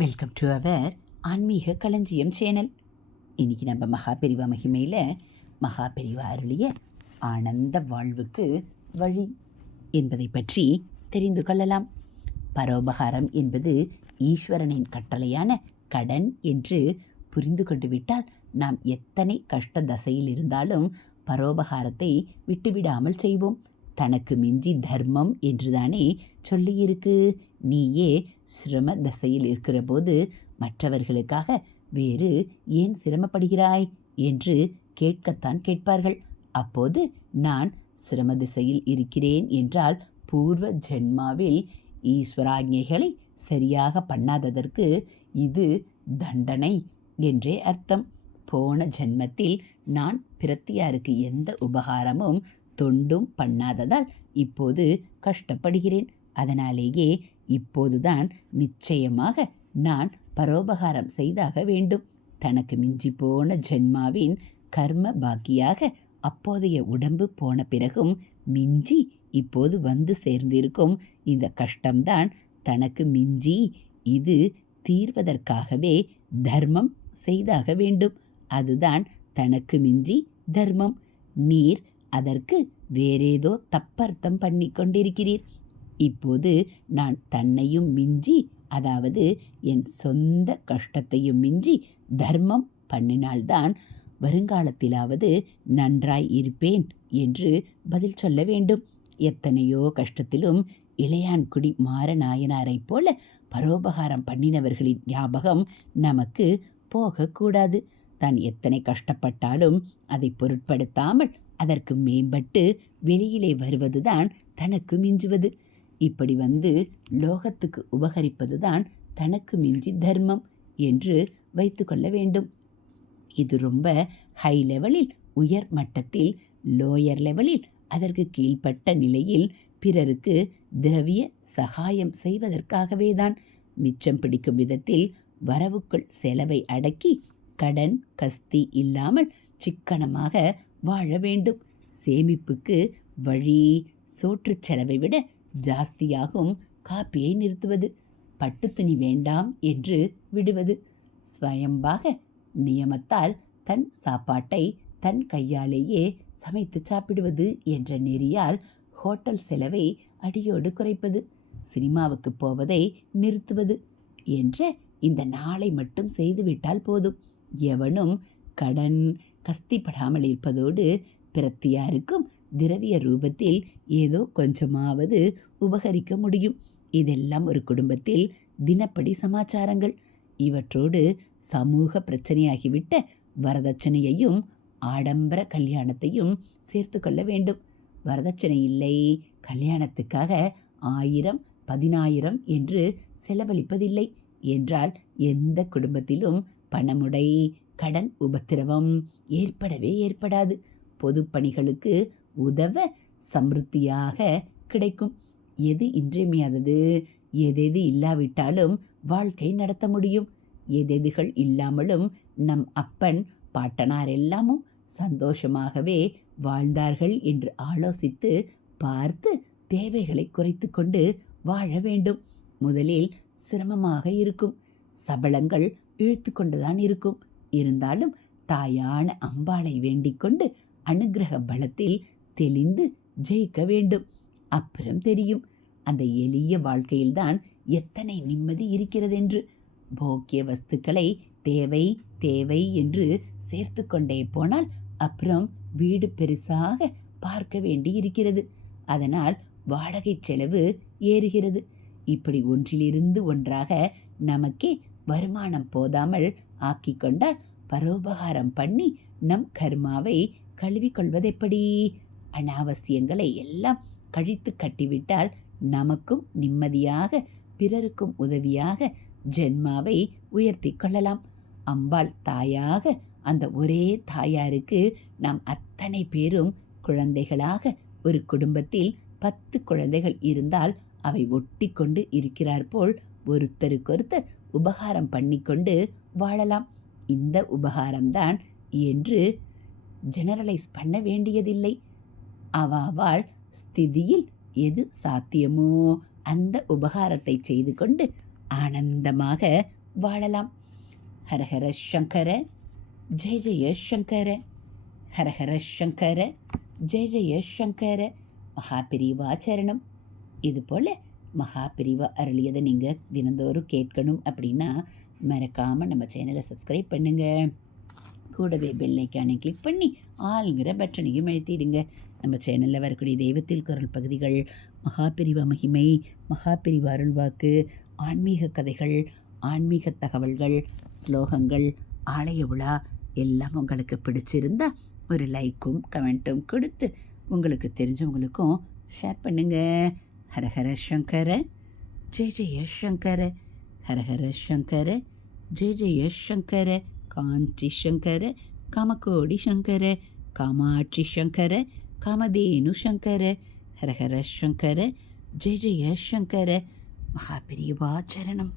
Welcome to our ஆன்மீக களஞ்சியம் channel இன்றைக்கி நம்ம மகாபெரிவா மகிமையில் மகாபெரிவா அருளிய ஆனந்த வாழ்வுக்கு வழி என்பதை பற்றி தெரிந்து கொள்ளலாம். பரோபகாரம் என்பது ஈஸ்வரனின் கட்டளையான கடன் என்று புரிந்து கொண்டு விட்டால் நாம் எத்தனை கஷ்ட தசையில் இருந்தாலும் பரோபகாரத்தை விட்டுவிடாமல் செய்வோம். தனக்கு மிஞ்சி தர்மம் என்றுதானே சொல்லியிருக்கு. நீயே சிரம தசையில் இருக்கிறபோது மற்றவர்களுக்காக வேறு ஏன் சிரமப்படுகிறாய்? என்று கேட்கத்தான் கேட்பார்கள். அப்போது நான் சிரம திசையில் இருக்கிறேன் என்றால் பூர்வ ஜென்மாவில் ஈஸ்வராஜ்ஞைகளை சரியாக பண்ணாததற்கு இது தண்டனை என்றே அர்த்தம். போன ஜென்மத்தில் நான் பிரத்தியாருக்கு எந்த உபகாரமும் தொண்டும் பண்ணாததால் இப்போது கஷ்டப்படுகிறேன். அதனாலேயே இப்போதுதான் நிச்சயமாக நான் பரோபகாரம் செய்தாக வேண்டும். தனக்கு மிஞ்சி போன ஜென்மாவின் கர்ம பாக்கியாக அப்போதைய உடம்பு போன பிறகும் மிஞ்சி இப்போது வந்து சேர்ந்திருக்கும் இந்த கஷ்டம்தான் தனக்கு மிஞ்சி இது தீர்வதற்காகவே தர்மம் செய்தாக வேண்டும். அதுதான் தனக்கு மிஞ்சி தர்மம். நீர் அதற்கு வேறேதோ தப்பர்த்தம் பண்ணி கொண்டிருக்கிறீர் இப்போது நான் தன்னையும் மிஞ்சி அதாவது என் சொந்த கஷ்டத்தையும் மிஞ்சி தர்மம் பண்ணினால்தான் வருங்காலத்திலாவது நன்றாய் இருப்பேன் என்று பதில் சொல்ல வேண்டும். எத்தனையோ கஷ்டத்திலும் இளையான்குடி மாரநாயனாரைப் போல பரோபகாரம் பண்ணினவர்களின் ஞாபகம் நமக்கு போகக்கூடாது தான் எத்தனை கஷ்டப்பட்டாலும் அதை பொருட்படுத்தாமல் அதற்கு மேம்பட்டு வெளியிலே வருவதுதான் தனக்கு மிஞ்சுவது. இப்படி வந்து லோகத்துக்கு உபகரிப்பதுதான் தனக்கு மிஞ்சி தர்மம் என்று வைத்துக்கொள்ள வேண்டும். இது ரொம்ப ஹை லெவலில் உயர் மட்டத்தில் லோயர் லெவலில் அதற்கு கீழ்ப்பட்ட நிலையில் பிறருக்கு திரவிய சகாயம் செய்வதற்காகவே தான் மிச்சம் பிடிக்கும் விதத்தில் வரவுக்குள் செலவை அடக்கி கடன் கஸ்தி இல்லாமல் சிக்கனமாக வாழ வேண்டும். சேமிப்புக்கு வழி சோற்றுச் செலவை விட ஜாஸ்தியாகும் காப்பியை நிறுத்துவது. பட்டு துணி வேண்டாம் என்று விடுவது. ஸ்வயம்பாக நியமத்தால் தன் சாப்பாட்டை தன் கையாலேயே சமைத்து சாப்பிடுவது என்ற நெறியால் ஹோட்டல் செலவை அடியோடு குறைப்பது. சினிமாவுக்கு போவதை நிறுத்துவது என்ற இந்த நாளை மட்டும் செய்துவிட்டால் போதும். எவனும் கடன் கஸ்திப்படாமல் இருப்பதோடு பிரத்தியாருக்கும் திரவிய ரூபத்தில் ஏதோ கொஞ்சமாவது உபகரிக்க முடியும். இதெல்லாம் ஒரு குடும்பத்தில் தினப்படி சமாச்சாரங்கள். இவற்றோடு சமூக பிரச்சனையாகிவிட்ட வரதட்சணையையும் ஆடம்பர கல்யாணத்தையும் சேர்த்து கொள்ள வேண்டும். வரதட்சணை இல்லை கல்யாணத்துக்காக ஆயிரம் பதினாயிரம் என்று செலவழிப்பதில்லை என்றால் எந்த குடும்பத்திலும் பணமுடை கடன் உபத்திரவம் ஏற்படவே ஏற்படாது. பொதுப்பணிகளுக்கு உதவ சமிருத்தியாக கிடைக்கும். எது இன்றியமையாதது? எதெது இல்லாவிட்டாலும் வாழ்க்கை நடத்த முடியும். எதெதுகள் இல்லாமலும் நம் அப்பன் பாட்டனார் எல்லாமும் சந்தோஷமாகவே வாழ்ந்தார்கள் என்று ஆலோசித்து பார்த்து தேவைகளை குறைத்து கொண்டு வாழ வேண்டும். முதலில் சிரமமாக இருக்கும். சபலங்கள் இழுத்து கொண்டுதான் இருக்கும். இருந்தாலும் தாயான அம்பாளை வேண்டிக் கொண்டு அனுகிரக பலத்தில் தெளிந்து ஜெயிக்க வேண்டும். அப்புறம் தெரியும். அந்த எளிய வாழ்க்கையில்தான் எத்தனை நிம்மதி இருக்கிறதென்று. போக்கிய வஸ்துக்களை தேவை தேவை என்று சேர்த்து கொண்டே போனால் அப்புறம் வீடு பெருசாக பார்க்க வேண்டி இருக்கிறது. அதனால் வாடகை செலவு ஏறுகிறது. இப்படி ஒன்றிலிருந்து ஒன்றாக நமக்கே வருமானம் போதாமல் ஆக்கி கொண்டால் பரோபகாரம் பண்ணி நம் கர்மாவை கழுவிக்கொள்வதெப்படி அனாவசியங்களை எல்லாம் கழித்து கட்டிவிட்டால் நமக்கும் நிம்மதியாக பிறருக்கும் உதவியாக ஜென்மாவை உயர்த்தி கொள்ளலாம். அம்பாள் தாயாக அந்த ஒரே தாயாருக்கு நாம் அத்தனை பேரும் குழந்தைகளாக ஒரு குடும்பத்தில் பத்து குழந்தைகள் இருந்தால் அவை ஒட்டி கொண்டு இருக்கிறார் போல் ஒருத்தருக்கொருத்தர் உபகாரம் பண்ணிக்கொண்டு வாழலாம். இந்த உபகாரம்தான் என்று ஜெனரலைஸ் பண்ண வேண்டியதில்லை. அவாவாள் ஸ்திதியில் எது சாத்தியமோ அந்த உபகாரத்தை செய்து கொண்டு ஆனந்தமாக வாழலாம். ஹரஹர சங்கர ஜெய ஜெய சங்கர. ஹரஹர சங்கர ஜெய ஜெய சங்கர. மகாபிரிவாச்சரணம் இதுபோல் சரணம். இது போல் அருளியதை நீங்கள் தினந்தோறும் கேட்கணும் அப்படின்னா மறக்காமல் நம்ம சேனலை சப்ஸ்கிரைப் பண்ணுங்கள் கூடவே பெல்லைக்கானை கிளிக் பண்ணி ஆளுங்கிற பட்டனையும் எழுத்திடுங்க நம்ம சேனலில் வரக்கூடிய தெய்வத்தில் குரல் பகுதிகள் மகாபிரிவ மகிமை மகாபிரிவ அருள்வாக்கு ஆன்மீக கதைகள் ஆன்மீக தகவல்கள் ஸ்லோகங்கள் ஆலய விழா எல்லாம் உங்களுக்கு பிடிச்சிருந்தா ஒரு லைக்கும் கமெண்ட்டும் கொடுத்து உங்களுக்கு தெரிஞ்சவங்களுக்கும் ஷேர் பண்ணுங்க. ஹரஹர சங்கர ஜெய ஜெய சங்கர ஹரஹர சங்கர ஜெய ஜெய சங்கர காஞ்சி சங்கர காமகோடி சங்கர காமாட்சி சங்கர காமதேனு சங்கர ஹரஹர சங்கர ஜெய ஜெய சங்கர மகாபிரிவா சரணம்